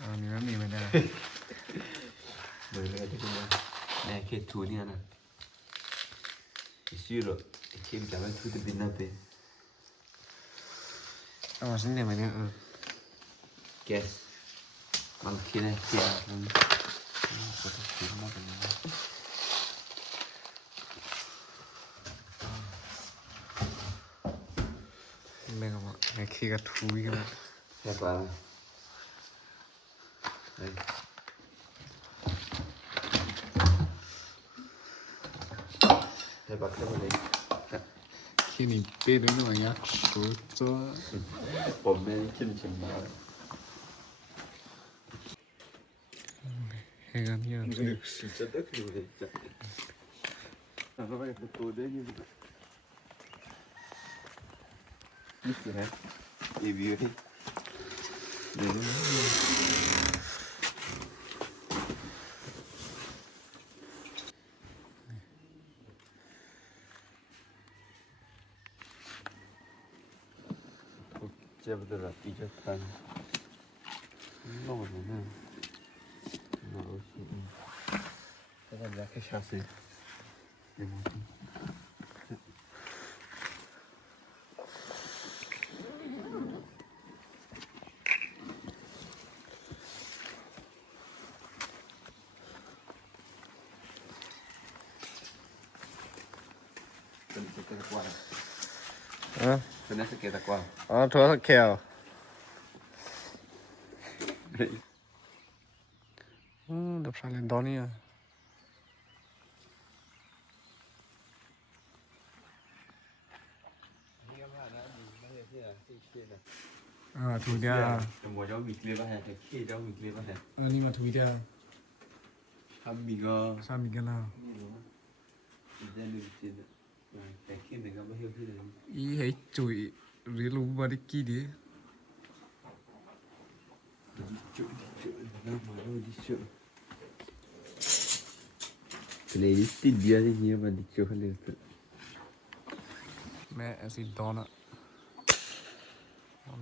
อันนี้ไม่มีไม่ได้เบอร์เลยที่ว่าแม่เคทูเนี่ยนะชื่อหรอเคมจะไม่ทูจะบินนะเป้เอามาชิ้นเดียวไหมเนี่ยแก๊สมันคิดนะแก๊สมันก็ต้องคิดมากเลยนะไม่ครับว่าไอ้ขี้กระทุยกัน แค่กว่าเฮ้ยให้บักเข้ามาเลย ขี้นี่เป๊ะด้วยนะมันยักษ์สุดจ้าผมไม่ได้กินชิมมาเฮ้ยกันเนี่ย จะได้คือเลยจ้ะแล้วไปประตูได้ยังนี่สิฮะรีวิวให้เดี๋ยวเจ็บตัวละตีจะทันนอนนะนอนสิแล้วก็อยากให้ชาสิเดี๋ยวมันเป็นสเก็ตตะกวาเป็นนักสเก็ตตะกวาอ๋อโทรศัพท์เขียวเดี๋ยวพาเล่นตอนนี้ถูกเดียวแต่หมดแล้วมีคลิปอะไรแต่ขี้แล้วมีคลิปอะไรนี่มาถูกเดียวทำมีก็ สามีกันแล้วไม่รู้อีเดนดูจินแต่ขี้หนึ่งก็ไม่เที่ยวที่เลยอีเฮ้ยจุยหรือรู้ว่าได้กี่ดีจุน้ำมาดูดิจุเลยติดเบียร์ที่นี่มันดิจุเขาเลยแม่สิตอนอ่ะ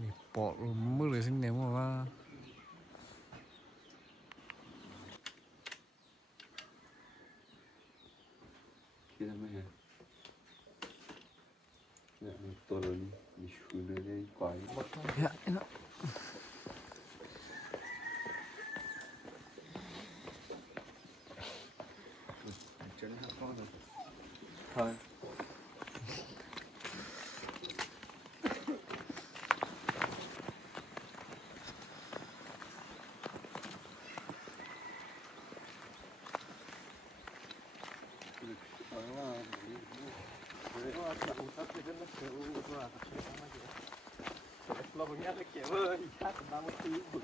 มีปอดมือเลยสิ่งไหนมั้งว่าคิดทำไมฮะเนี่ยตัวเรานี่มีชูเลยได้กว่าจะได้ห้าก้อนเลยใช่เราเป็นยังไงเกี่ยวเลยชาติบางทีบุก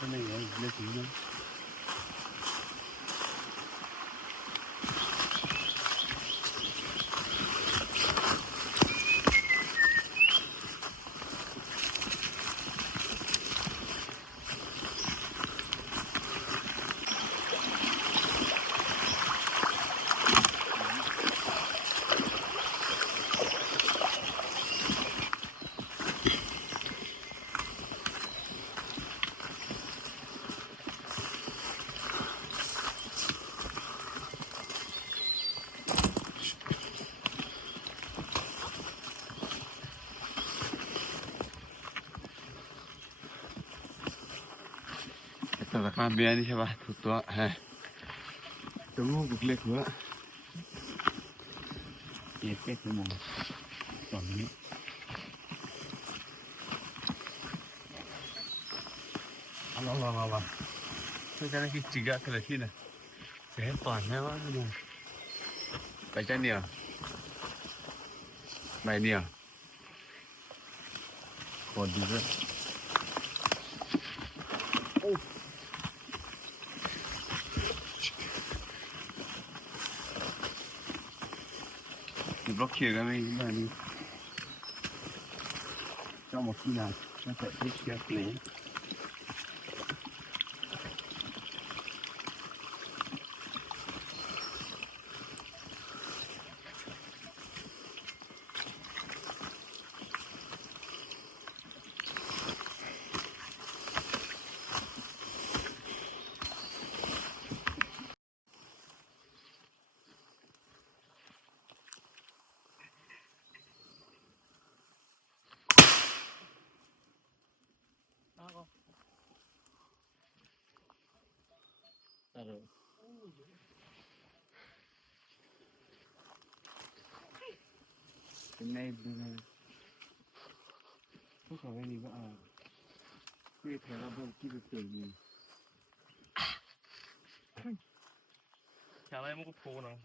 จะไม่เห็นเลยถึงนั้นแต่ละข้ามเบียร์นี่ใช่ป่ะถูกตัวฮะตัวลูกบุกเล็กหัวเก็บเก็บไปมองตอนนี้เอาช่วยกันให้จิกอะกันเลยที่น่ะจะให้ต่อนแม่ว่าดูไปจ้าเนี่ยไปเนี่ยโคตรดีเลยบล็อกเขียกันไม่ได้นี่ cho một khi nào nó phải thích kia lấy cái này không có cái gì cả cái thế là không kịp được gì chả lấy một cái phô nào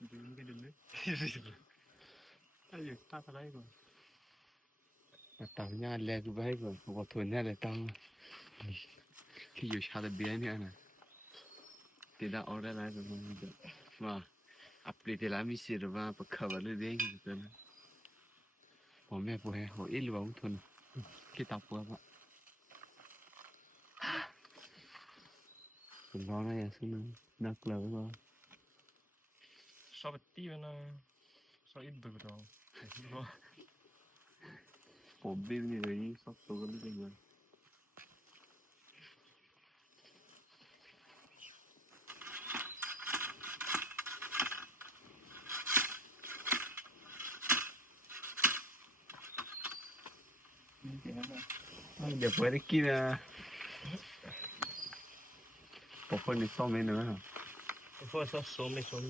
đừng cái đừng đấy ai ta phải lấy rồi tao nha lẹ cái vậy rồi có thuần nha để tao khi dù sao thì biến nữa nè thì đã ở đây lại rồi không được mà update lại mình sẽ rồi và cover được đấy rồi nèพ่อแม่ป่วยเขาอีหลวงทนคิดตับป่วยปะผมร้องอะไรอย่างซึ่งนักเลยว่า sao bị tí bên sao ít được đâu ผมบิ้วนี่เลยนี่ซอกตัวก็ไม่เป็นไรเดี๋ยวเพื่อนกินนะผมคนนี้ซ้อมไม่เหนื่อย foi só some some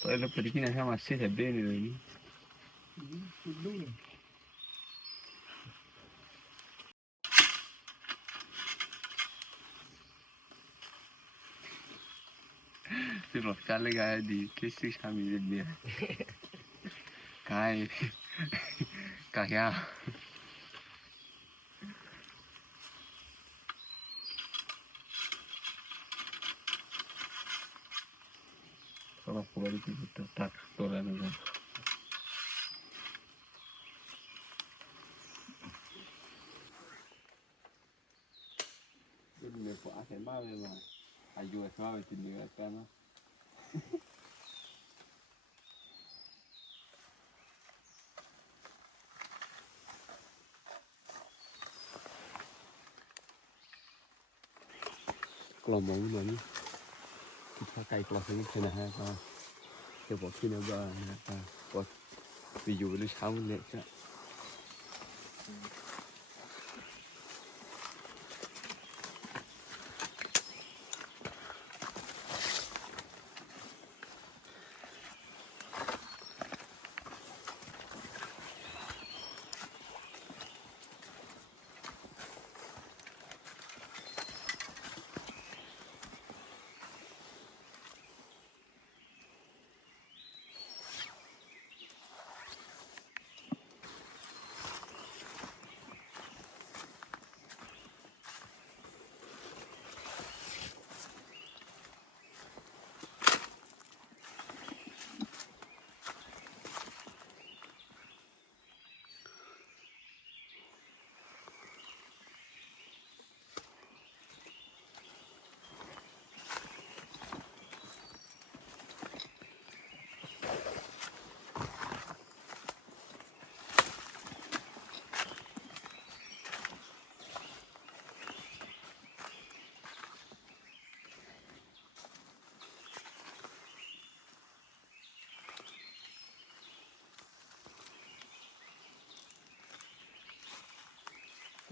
ตอนเราเพื่อนกินนะถ้ามาเสียเบี้ยนี่เลยนี่สิบอกการเลยกันดีคิดสิชามีเดียกายกายาkalau pulang itu kita tak toran aja. Ini mereka akan mana lah? Ayu asal itu dia kan. Kalau mau mana? Kita kayak kelas ini kena apa? Kita buat sini apa? Buat video ini sama ni cak.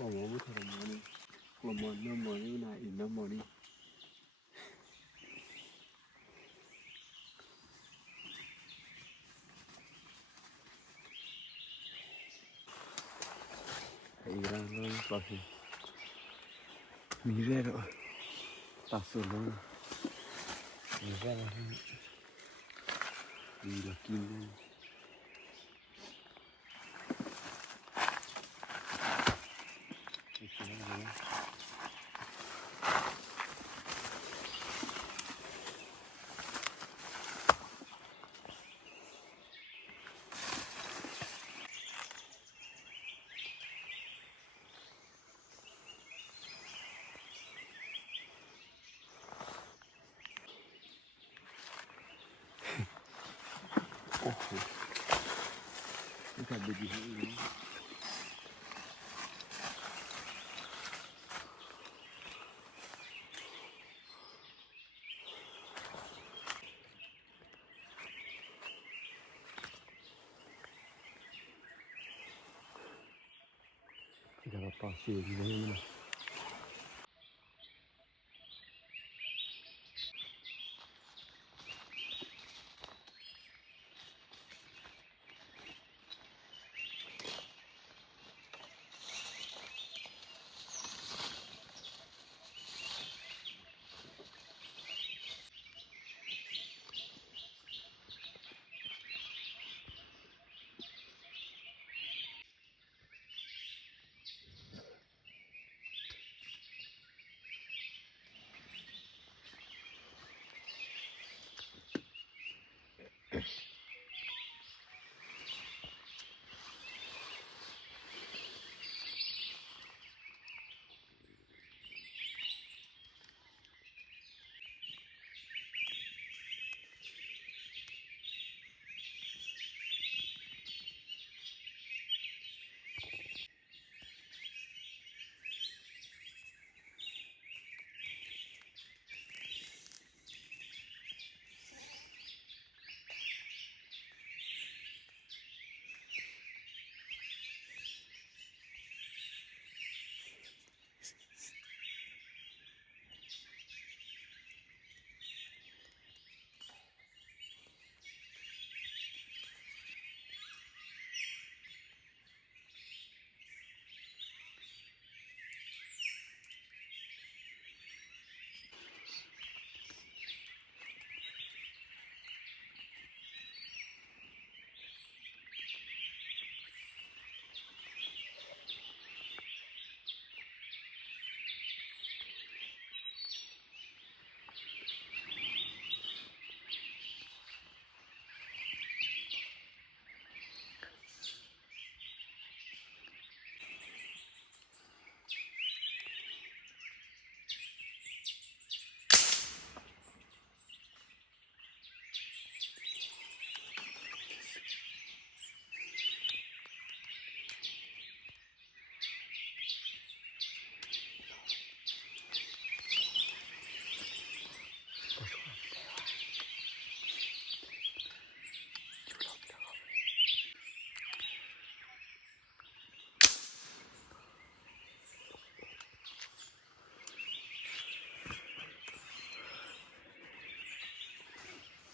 Kalau mau betul mana? Kalau mau nama ni mana? Ini nama ni. Iran lo pasti. Mire lo. Pasu lo. Mire lo. Di laki lo. Kita beli dulu. Kita lepas sih ni mana.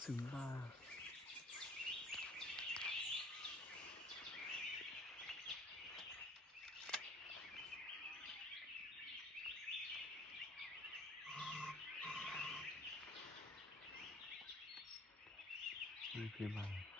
Zumba. Ini gimana?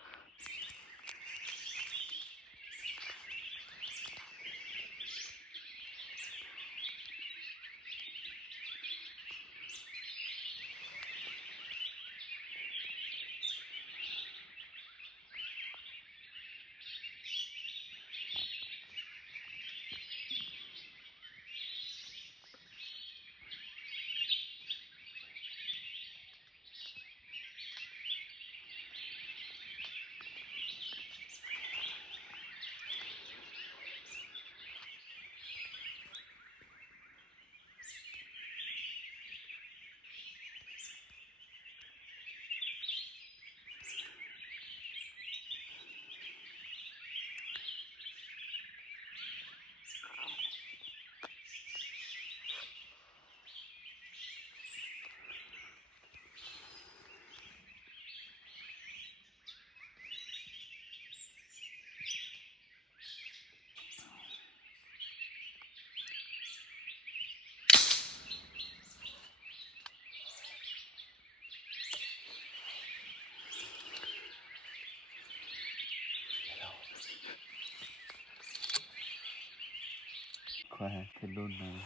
Khỏe, cái đôn này.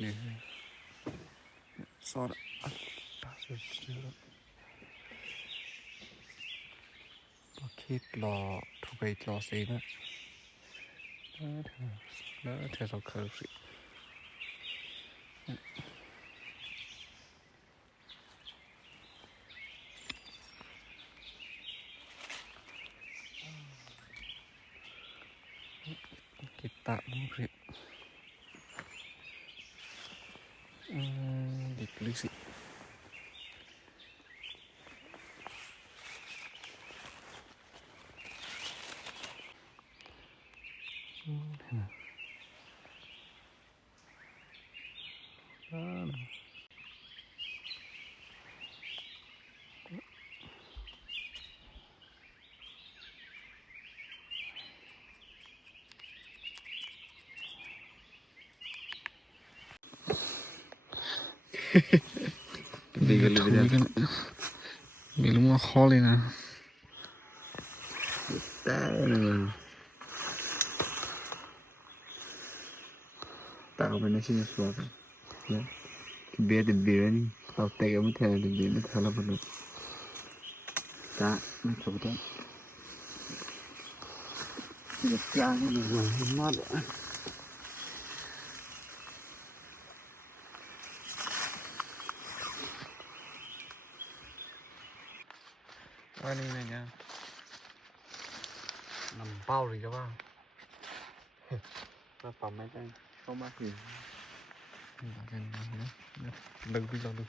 เลยซอสอัดตาสุดๆคิดรอทุกไปรอซีนะแล้วเธอต้องเคยสิกิตามุกเรียดิกลิสิ Bigel lebih dah. Belum mau call ini. Tak mana sih suara. Ya. Biar the biar ni. Kalau tak kamu thela the biar ni thela perlu. Tak, macam tu. Dia jangan ni mahal. Ini nanya. Nampau rồi các bạn. Nó phòng mấy cái có mát gì. Đừng đi đâu được.